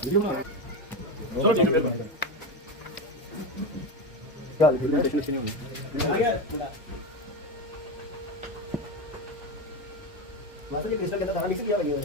Video ਬਣਾ ਚਲੋ ਠੀਕ ਹੈ ਫਿਰ। ਚੱਲ ਵੀਡੀਓ ਟੈਕਨੀਸ਼ੀਅਨ ਹੋਣੀ ਆ ਗਿਆ ਮਾਤਾ ਜੀ ਕਿਸ ਤਰ੍ਹਾਂ ਕਹਿੰਦਾ ਤਾਂ ਮਿਕਸ ਕਿਆ ਬਣੀ ਹੋਈ